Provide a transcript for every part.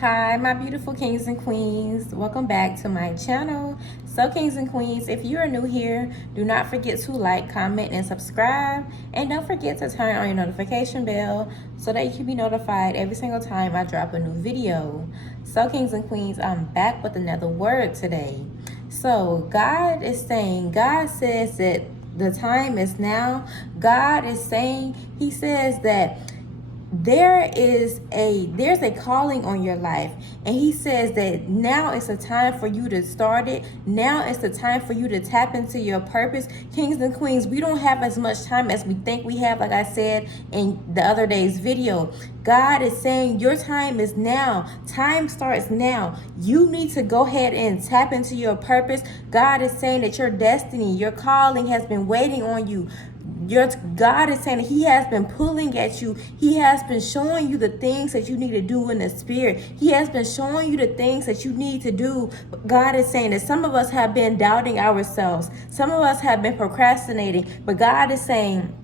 Hi, my beautiful kings and queens. Welcome back to my channel. So, kings and queens, if you are new here, do not forget to like, comment, and subscribe. And don't forget to turn on your notification bell so that you can be notified every single time I drop a new video. So, kings and queens, I'm back with another word today. So, God says that the time is now. God is saying, He says that there's a calling on your life, and He says that now it's a time for you to start it. Now it's the time for you to tap into your purpose. Kings and queens, we don't have as much time as we think we have, like I said in the other day's video. God is saying your time is now. Time starts now. You need to go ahead and tap into your purpose. God is saying that your destiny, your calling has been waiting on you. God is saying that He has been pulling at you. He has been showing you the things that you need to do in the spirit. He has been showing you the things that you need to do. God is saying that some of us have been doubting ourselves. Some of us have been procrastinating. But God is saying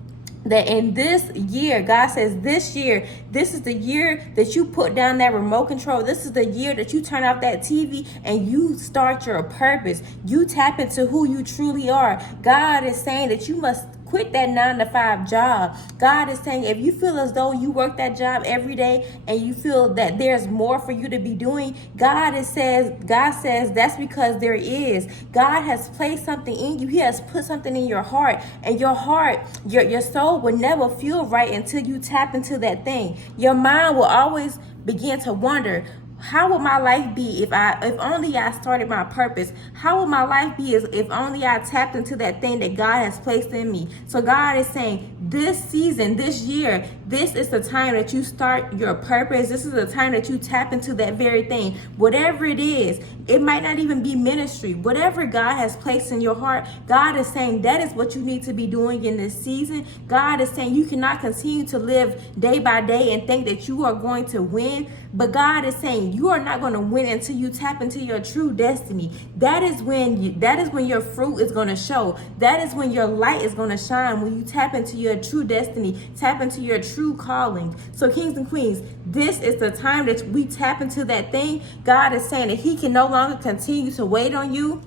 that in this year, God says this year, this is the year that you put down that remote control. This is the year that you turn off that TV and you start your purpose. You tap into who you truly are. God is saying that you must quit that 9-to-5 job. God is saying if you feel as though you work that job every day and you feel that there's more for you to be doing, God says that's because there is. God has placed something in you. He has put something in your heart, and your heart, your soul will never feel right until you tap into that thing. Your mind will always begin to wonder, how would my life be if only I started my purpose? How would my life be if only I tapped into that thing that God has placed in me? So God is saying this season, this year, this is the time that you start your purpose. This is the time that you tap into that very thing. Whatever it is, it might not even be ministry. Whatever God has placed in your heart, God is saying that is what you need to be doing in this season. God is saying you cannot continue to live day by day and think that you are going to win. But God is saying you are not going to win until you tap into your true destiny. That is when your fruit is going to show. That is when your light is going to shine, when you tap into your true destiny, tap into your true calling. So kings and queens, this is the time that we tap into that thing. God is saying that He can no longer continue to wait on you.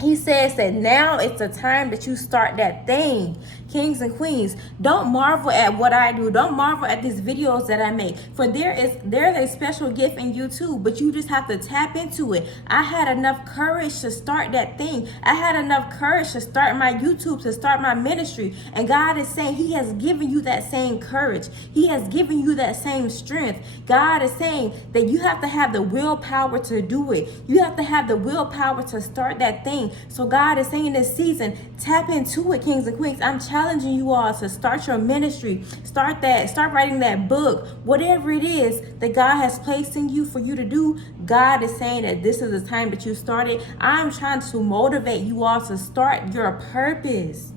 He says that now it's the time that you start that thing. Kings and queens, don't marvel at what I do. Don't marvel at these videos that I make. For there's a special gift in you too, but you just have to tap into it. I had enough courage to start that thing. I had enough courage to start my YouTube, to start my ministry. And God is saying He has given you that same courage. He has given you that same strength. God is saying that you have to have the willpower to do it. You have to have the willpower to start that thing. So God is saying this season, tap into it, kings and queens. I'm challenging you all to start your ministry. Start writing that book. Whatever it is that God has placed in you for you to do, God is saying that this is the time that you started. I'm trying to motivate you all to start your purpose.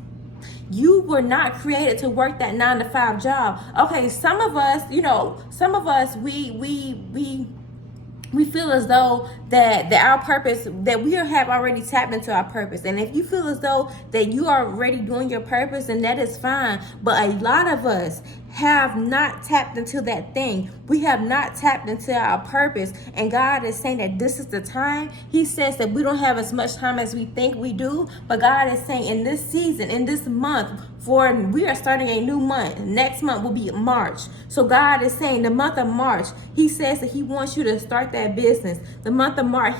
You were not created to work that 9-to-5 job. Okay, some of us, we feel as though that our purpose, that we have already tapped into our purpose. And if you feel as though that you are already doing your purpose, then that is fine. But a lot of us have not tapped into that thing. We have not tapped into our purpose. And God is saying that this is the time. He says that we don't have as much time as we think we do. But God is saying in this season, in this month, we are starting a new month. Next month will be March. So God is saying the month of March, He says that He wants you to start that business. The month of March,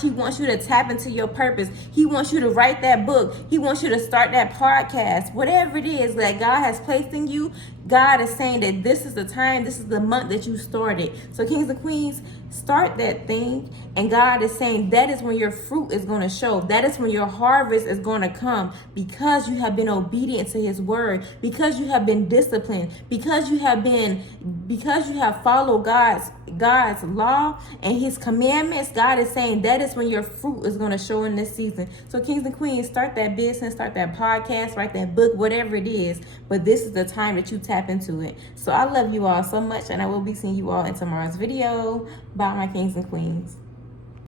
He wants you to tap into your purpose. He wants you to write that book. He wants you to start that podcast. Whatever it is that God has placed in you, God is saying that this is the time, this is the month that you started. So kings and queens, start that thing. And God is saying that is when your fruit is going to show. That is when your harvest is going to come, because you have been obedient to His word, because you have been disciplined, because you have followed God's law and His commandments. God is saying that is when your fruit is going to show in this season. So kings and queens, start that business, start that podcast, write that book, whatever it is. But this is the time that you tap into it. So I love you all so much, and I will be seeing you all in tomorrow's video. Bye, my kings and queens.